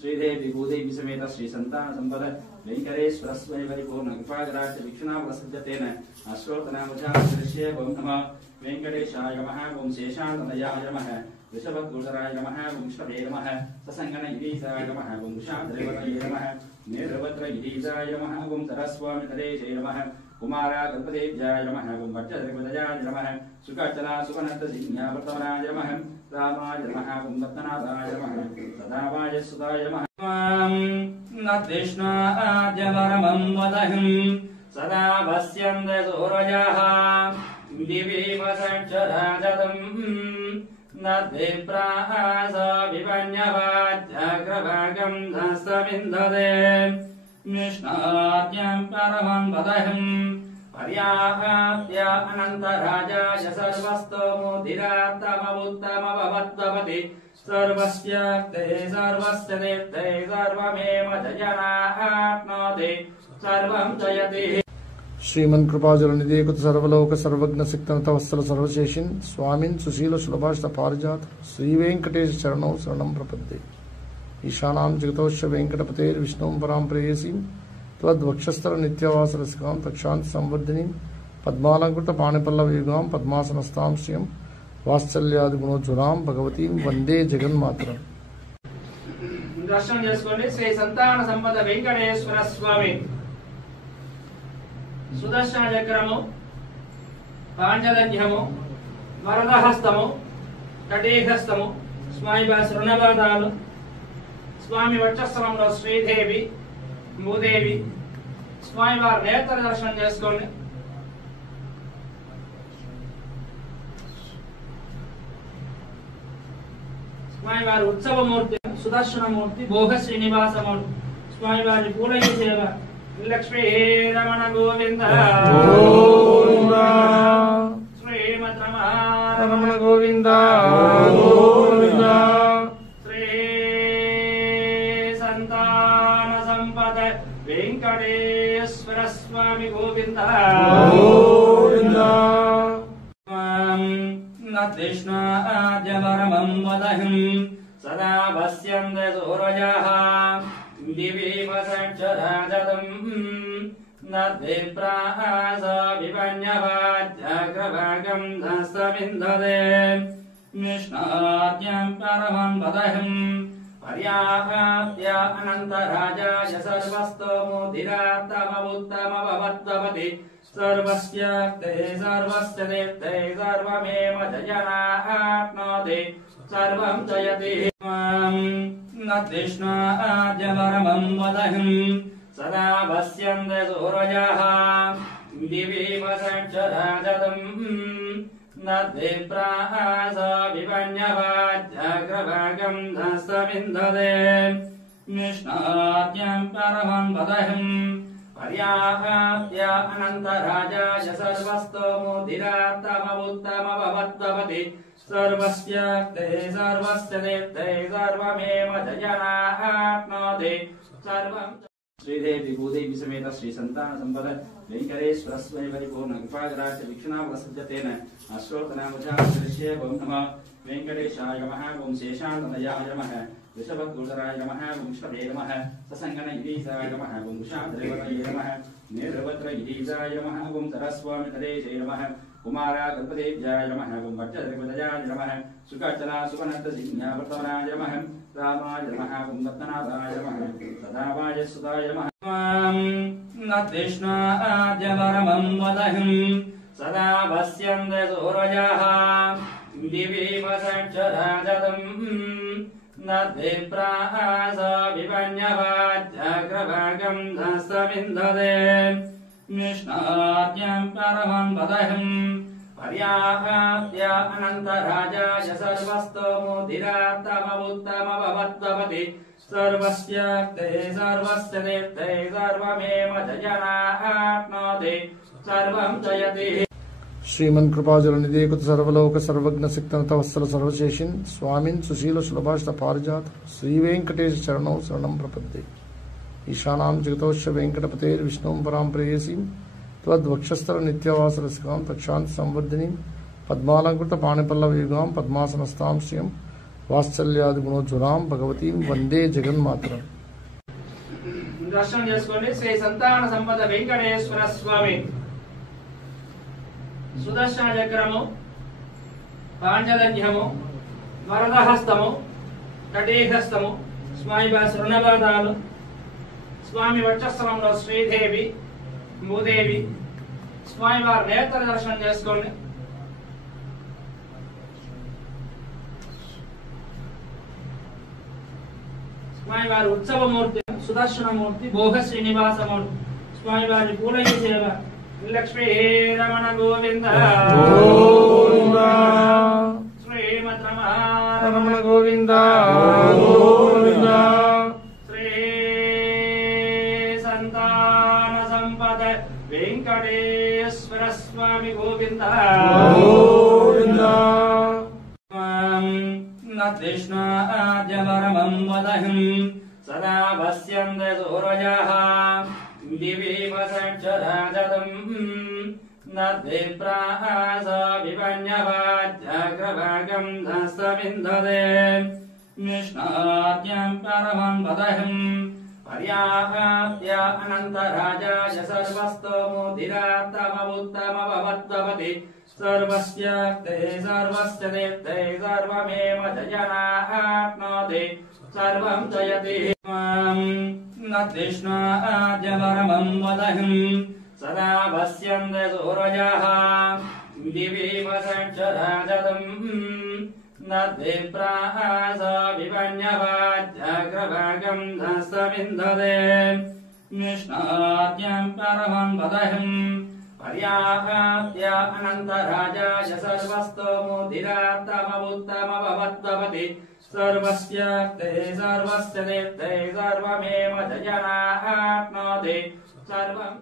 श्रीदेवी भूदेवी समेत श्री संतान संपद वेंकटेश्वर स्वामी परिपूर्ण कृपाग्राच विक्षुना प्रसज्जतेन अश्वत्थनामजाश्रय ओम नमः वेंकटेशाय नमः ओम शेषानंदयाय नमः ऋषभद्गुणराय नमः ओम विष्णवे नमः ससंगन ईशाय नमः ओम शाद्रेवताय नमः नेत्रवत्र ईशाय नमः ओम तरस्वामी तदेशय नमः कुमारा गणपतेभ्याय नमः ओम भट्टद्रिपदयाय नमः सुकाचला सुवनत सिंहावर्तमनाय नमः रामाय नमः ओम पद्मनाभाय नमः सदावाय सुदाय नमः नृष्णाद्यवरमं वदहं सदा वस्यन्ते सूरजः दिवि वसक्षराजतं नद्विप्रास विपन्यवाद्याग्रभागं धस्तमिन्धते निष्णाद्यं परमं वदहं पर्याप्य अनन्तराजाय सर्वस्तोमुदिरात्तमवुत्तमभवद्भवति सर्वस्य ते सर्वस्य ते सर्वमेव जनाप्नोति सर्वं जयति। श्रीमन् कृपाजलनिधे कुत सर्वलोक सर्वज्ञ सिक्तनत वत्सल सर्वशेषिन् स्वामिन् सुशील सुलभाषित पारिजात श्री वेंकटेश चरणौ शरणं प्रपद्ये। ईशानां जगतोश्च वेंकटपतेर्विष्णुं परां प्रेयसीं त्वद्वक्षस्थल नित्यवास रसिकां तक्षान्ति संवर्धिनीं पद्मालंकृत पाणिपल्लवयुगां पद्मासनस्तां श्रियं वात्सल्यादि गुणोज्ज्वलां भगवतीं वंदे जगन्मातरम्। दर्शन చేసుకోండి శ్రీ సంతాన సంపద వెంకటేశ్వర స్వామి సుదర్శన చక్రము పాంచజన్యము వరదహస్తము కటీహస్తము స్వామి వారి రుణపాదాలు స్వామి వక్షస్థలంలో శ్రీదేవి భూదేవి స్వామి వారి నేత్ర దర్శనం చేసుకోండి। స్వామి వారి ఉత్సవమూర్తి సుదర్శనమూర్తి భోగ శ్రీనివాసమూర్తి స్వామి వారి పూలయ్య సేవ లక్ష్మీ రమణ గోవింద శ్రీమద్ రమణ గోవింద శ్రీ సంతాన సంపద వెంకటేశ్వర స్వామి గోవింద నృష్ణాద్యవరమం వదహం సదా వస్యంతే సూరజः दिवि वसक्षराजतं नद्विप्रास विपन्यवाद्याग्रभागं धस्तमिन्धते निष्णाद्यं परमं वदहं पर्याप्य अनन्तराजाय सर्वस्तोमुदिरात्तमवुत्तमभवद्भवति सर्वस्य ते सर्वमेव जनाप्नोति सर्वं जयति। नृष्णाद्यवरमं वदहं सदा वस्यन्ते सूरजः दिवि वसक्षराजतं नद्विप्रास विपन्यवाद्याग्रभागं धस्तमिन्धते निष्णाद्यं परमं वदहं पर्याप्य अनन्तराजाय सर्वस्तोमुदिरात्तमवुत्तमभवद्भवति सर्वस्य ते सर्वमेव जनाप्नोति सर्वं। श्रीदेवी भूदेवी समेत श्री संतान संपद वेंकटेश्वर स्वामी परिपूर्ण कृपाग्राच विक्षुना प्रसज्जतेन अश्वत्थनामजाश्रय ओम नमः वेंकटेशाय नमः ओम शेषानंदयाय नमः ऋषभद्गुणराय नमः ओम विष्णवे नमः ससंगन ईशाय नमः ओम शाद्रेवताय नमः नेत्रवत्र ईशाय नमः ओम तरस्वामी तदेशय नमः कुमारा गणपतेभ्याय नमः ओम भट्टद्रिपदयाय नमः सुकाचला सुवनत सिंहावर्तमनाय नमः रामाय नमः ओम पद्मनाभाय नमः सदावाय सुदाय नमः। नृष्णाद्यवरमं वदहं सदा वस्यन्ते सूरजः दिवि वसक्षराजतं नद्विप्रास विपन्यवाद्याग्रभागं धस्तमिन्धते निष्णाद्यं परमं वदहं पर्याप्य अनन्तराजाय सर्वस्तोमुदिरात्तमवुत्तमभवद्भवति सर्वस्य ते सर्वमेव जनाप्नोति सर्वं जयति। श्रीमन् कृपाजलनिधे कुत सर्वलोक सर्वज्ञ सिक्तनत वत्सल सर्वशेषिन् स्वामिन् सुशील सुलभाषित पारिजात श्री वेंकटेश चरणौ शरणं प्रपद्ये। ईशानां जगतोश्च वेंकटपतेर्विष्णुं परां प्रेयसीं त्वद्वक्षस्थल नित्यवास रसिकां तक्षान्ति संवर्धिनीं पद्मालंकृत पाणिपल्लवयुगां पद्मासनस्तां श्रियं వాత్సల్యాది గుణోజ్వలాం భగవతీం వందే జగన్మాతరం. దర్శనం చేసుకోండి. శ్రీ సంతాన సంపద వెంకటేశ్వర స్వామి సుదర్శన చక్రము, పాంచజన్యము, వరదహస్తము, కటీహస్తము, స్వామి వారి శృణపాదాలు, స్వామి వక్షస్థలంలో శ్రీదేవి, భూదేవి, స్వామి వారి నేత్ర దర్శనం చేసుకోండి. స్వామి వారి ఉత్సవమూర్తి సుదర్శనమూర్తి, భోగ శ్రీనివాసమూర్తి, స్వామి వారి పూలయ్య సేవ. లక్ష్మీ రమణ గోవింద శ్రీమద్ రమణ గోవింద శ్రీ సంతాన సంపద వెంకటేశ్వర స్వామి గోవింద కృష్ణాద్యవరమం వదహం సదా పశ్యంత సూరజః దివీమసక్షరాజదం నద్విప్రాస విపన్యవాజ్యాగ్రభాగం ధస్తవిందదే విష్ణాద్యం పరమం వదహం పర్యాప్య అనంతరాజాయ సర్వస్తోముదిరాత్తమముత్తమభవద్భవతి సర్వస్య తే సర్వస్య దేవతే సర్వమేవ జయనాప్నోతి సర్వం జయతి. నృష్ణాద్యవరమం వదహం సదా పశ్యంత సూరజః దివీమసక్షరాజదం నద్విప్రాస విపన్యవాజ్యాగ్రభాగం ధస్తవిందదే విష్ణాద్యం పరమం వదహం పర్యాప్య అనంతరాజాయ సర్వస్తోముదిరాత్తమముత్తమభవద్భవతి సర్వస్య తే సర్వస్య దేవతే సర్వమేవ జయనాప్నోతి సర్వం